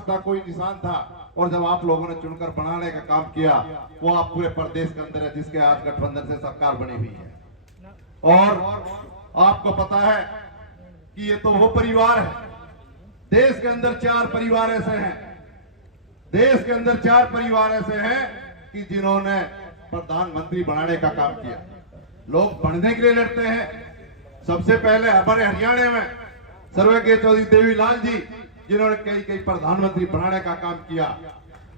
था, कोई निशान था, और जब आप लोगों ने चुनकर बनाने का काम किया, वो आप पूरे प्रदेश के अंदर है, जिसके आज गठबंधन से सरकार बनी हुई है। और आपको पता है कि ये तो वो परिवार है, देश के अंदर 4 परिवार ऐसे हैं, देश के अंदर 4 परिवार ऐसे हैं कि जिन्होंने प्रधानमंत्री बनाने का काम किया। लोग बनने के लिए लड़ते हैं। सबसे पहले हमारे हरियाणा में स्वर्गीय चौधरी देवीलाल जी, जिन्होंने कई प्रधानमंत्री बनाने का काम किया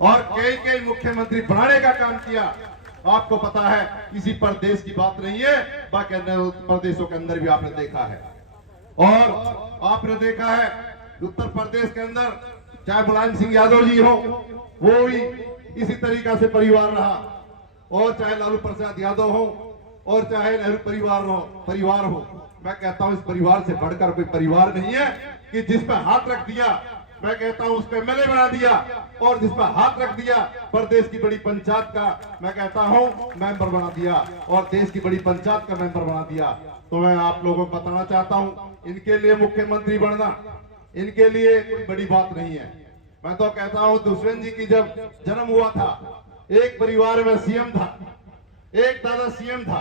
और कई मुख्यमंत्री बनाने का काम किया। आपको पता है, किसी प्रदेश की बात नहीं है, बाकी अन्य प्रदेशों के अंदर भी आपने देखा है। और आपने देखा है उत्तर प्रदेश के अंदर, चाहे मुलायम सिंह यादव जी हो, वो भी इसी तरीका से परिवार रहा, और चाहे लालू प्रसाद यादव हो, और चाहे नेहरू परिवार हो। मैं कहता हूं इस परिवार से बढ़कर कोई परिवार नहीं है कि जिस पर हाथ रख दिया, मैं कहता हूं उसको एमएलए बना दिया, और जिस पर हाथ रख दिया प्रदेश की बड़ी पंचायत का, मैं कहता हूं मेंबर बना दिया, और देश की बड़ी पंचायत का मेंबर बना दिया। तो मैं आप लोगों को बताना चाहता हूं, इनके लिए मुख्यमंत्री बनना इनके लिए कोई बड़ी बात नहीं है। मैं तो कहता हूं दुष्यंत जी की जब जन्म हुआ था, एक परिवार में सीएम था, एक दादा सीएम था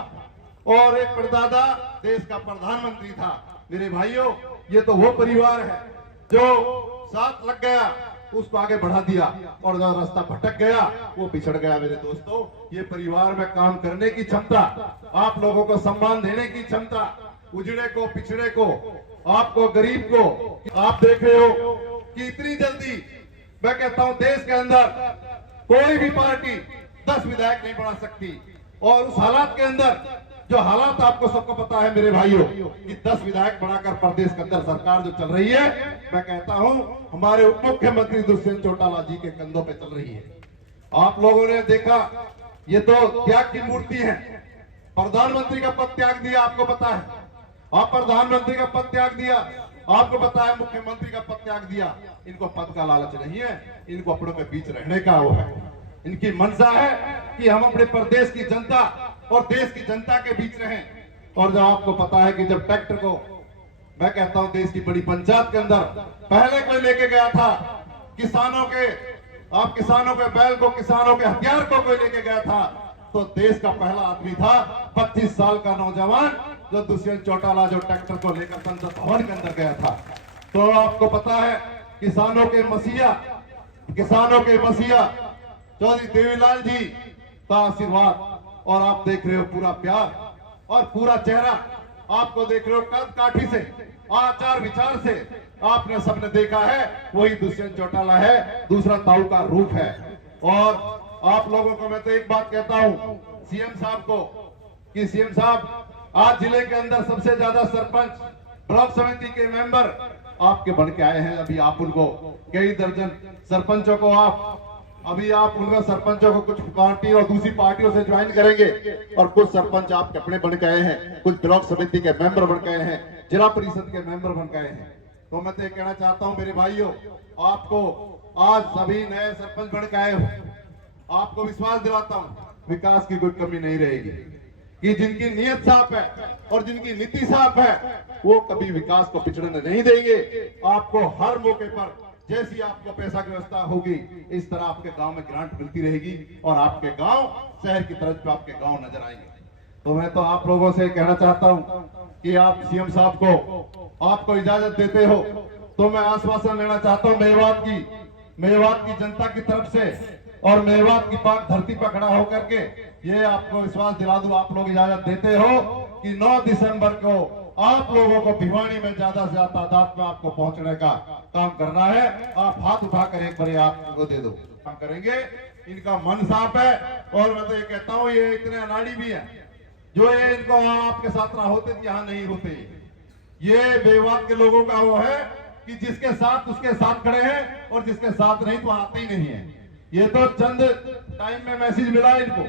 और एक परदादा देश का प्रधानमंत्री था। मेरे भाइयों, ये तो वो परिवार है जो साथ लग गया, उसको आगे बढ़ा दिया, और जो रास्ता भटक गया वो पिछड़ गया। मेरे दोस्तों, ये परिवार में काम करने की क्षमता, आप लोगों को सम्मान देने की क्षमता, उजड़े को, पिछड़े को, आपको, गरीब को, आप देख रहे हो कि इतनी जल्दी, मैं कहता हूं देश के अंदर कोई भी पार्टी 10 विधायक नहीं बना सकती, और उस हालात के अंदर, जो हालात आपको सबको पता है मेरे भाइयों, कि 10 विधायक बनाकर प्रदेश के अंदर सरकार जो चल रही है, मैं कहता हूं हमारे उप मुख्यमंत्री दुष्यंत चौटाला जी के कंधों पे चल रही है। आप लोगों ने देखा, ये तो त्याग की मूर्ति है। प्रधानमंत्री का पद त्याग दिया, आपको पता है, आप प्रधानमंत्री का पद त्याग दिया, आपको पता है मुख्यमंत्री का पद त्याग दिया। इनको पद का लालच नहीं है, इनको अपनों के बीच रहने का वो है। इनकी मंशा है कि हम अपने प्रदेश की जनता और देश की जनता के बीच रहें। और जब आपको पता है कि जब ट्रैक्टर को, मैं कहता हूं देश की बड़ी पंचायत के अंदर पहले कोई लेके गया था, किसानों के बैल को, किसानों के हथियार को कोई लेके गया था, तो देश का पहला आदमी था 25 साल का नौजवान, जो दुष्यंत चौटाला, जो ट्रैक्टर को लेकर संसद भवन के अंदर गया था। तो आपको पता है, किसानों के मसीहा चौधरी देवीलाल जी का आशीर्वाद, और आप देख रहे हो पूरा प्यार और पूरा चेहरा, आपको देख रहे हो कद काठी से, आचार विचार से, आपने सबने देखा है वही दुष्यंत चौटाला है, दूसरा ताऊ का रूप है। और आप लोगों को मैं तो एक बात कहता हूं सीएम साहब को, कि सीएम साहब, आज जिले के अंदर सबसे ज्यादा सरपंच, ब्लॉक समिति के मेंबर आपके बन के आए हैं। अभी आप उनको कई दर्जन सरपंचों को आप उनका सरपंचों को कुछ पार्टी और दूसरी पार्टियों से ज्वाइन करेंगे, और कुछ सरपंच आपके अपने बन के आए हैं, कुछ ब्लॉक समिति के मेंबर बन के आए हैं, जिला परिषद के मेंबर बन के आए हैं। तो मैं तो ये कहना चाहता हूं मेरे भाइयों, आपको आज सभी नए सरपंच बन के आए हो, आपको विश्वास दिलाता हूं विकास की कोई कमी नहीं रहेगी, कि जिनकी नीयत साफ है और जिनकी नीति साफ है, वो कभी विकास को पिछड़ने नहीं देंगे। आपको हर मौके पर जैसी आपको पैसा की व्यवस्था होगी, इस तरह आपके गांव में ग्रांट मिलती रहेगी, और आपके गांव शहर की तरफ पे आपके गांव नजर आएंगे। तो मैं तो आप लोगों से कहना चाहता हूं कि आप सीएम साहब को, आपको इजाजत देते हो तो मैं आश्वासन लेना चाहता हूं मेवात की जनता की तरफ से, और मेवात की पाक धरती पर खड़ा होकर के ये आपको विश्वास दिला दूं, आप लोग इजाजत देते हो कि 9 दिसंबर को आप लोगों को भिवानी में ज्यादा से ज्यादा तादाद में आपको पहुंचने का काम करना है। आप हाथ उठाकर एक बार आपको दे दो, काम करेंगे। इनका मन साफ है, और मैं तो ये कहता हूं ये इतने अनाड़ी भी है, जो ये इनको आपके साथ ना होते यहाँ नहीं होते। ये मेवात के लोगों का वो है कि जिसके साथ उसके साथ खड़े हैं, और जिसके साथ नहीं तो आते ही नहीं है। ये तो चंद टाइम में मैसेज मिला इनको,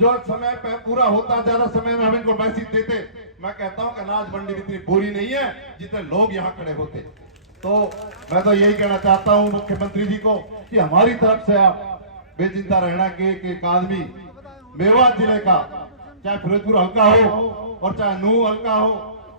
जो समय पे पूरा होता, ज्यादा समय में हम इनको मैसेज देते। मैं कहता हूं कि अनाज मंडी इतनी बोरी नहीं है जितने लोग यहाँ खड़े होते। तो मैं तो यही कहना चाहता हूं मुख्यमंत्री जी को कि हमारी तरफ से आप बेचिंता रहना कि एक आदमी मेवात जिले का, चाहे फिरोजपुर हल्का हो, और चाहे नूह हल्का हो,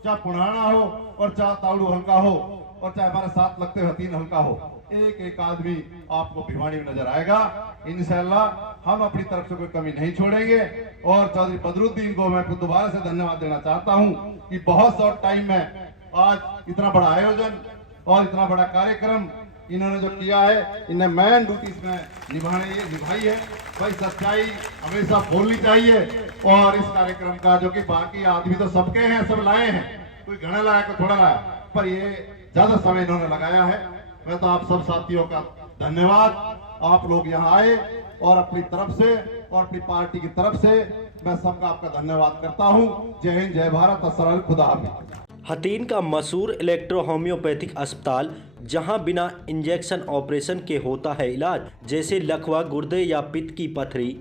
चाहे पुराना हो, और चाहे तावड़ू हल्का हो, और चाहे हमारे साथ लगते हुए 3 हल्का हो, एक एक आदमी आपको भिवानी में नजर आएगा। इंशाल्लाह हम अपनी तरफ से कोई कमी नहीं छोड़ेंगे। और चौधरी बदरुद्दीन को मैं दोबारा से धन्यवाद देना चाहता हूं कि बहुत शॉर्ट टाइम में आज इतना बड़ा आयोजन और इतना बड़ा कार्यक्रम इन्होंने जो किया है, इन्हें मैन ड्यूटी इसमें निभाई है। भाई सच्चाई हमेशा बोलनी चाहिए। और इस कार्यक्रम का जो कि बाकी आदमी तो सबके हैं, सब लाए हैं, कोई घना लाया कोई थोड़ा लाया, पर ये ज्यादा समय इन्होंने लगाया है। मैं तो आप सब साथियों का धन्यवाद, आप लोग यहाँ आए और अपनी तरफ से और अपनी पार्टी की तरफ से मैं सबका आपका धन्यवाद करता हूँ। जय हिंद, जय भारत, अस्सलाम, खुदा हाफिज। हथीन का मशहूर इलेक्ट्रो होम्योपैथिक अस्पताल, जहां बिना इंजेक्शन ऑपरेशन के होता है इलाज, जैसे लकवा, गुर्दे या पित्त की पथरी,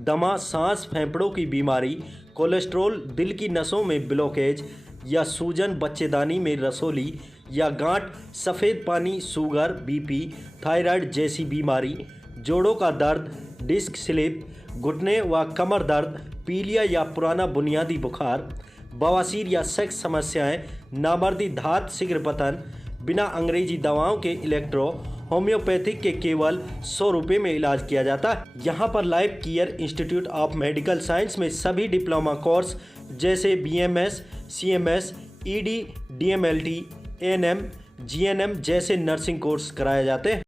दमा, सांस फेफड़ों की बीमारी, कोलेस्ट्रॉल, दिल की नसों में ब्लॉकेज या सूजन, बच्चेदानी में रसोली या गांठ, सफ़ेद पानी, शुगर, बीपी, थायराइड जैसी बीमारी, जोड़ों का दर्द, डिस्क स्लिप, घुटने व कमर दर्द, पीलिया या पुराना बुनियादी बुखार, बवासीर या सेक्स समस्याएं, नामर्दी, धात, शीघ्र पतन, बिना अंग्रेजी दवाओं के इलेक्ट्रो होम्योपैथिक के केवल 100 रुपये में इलाज किया जाता है। यहाँ पर life care institute of medical science में सभी डिप्लोमा कोर्स जैसे BMS, CMS, ED, DMLT, ANM, GNM जैसे नर्सिंग कोर्स कराए जाते हैं।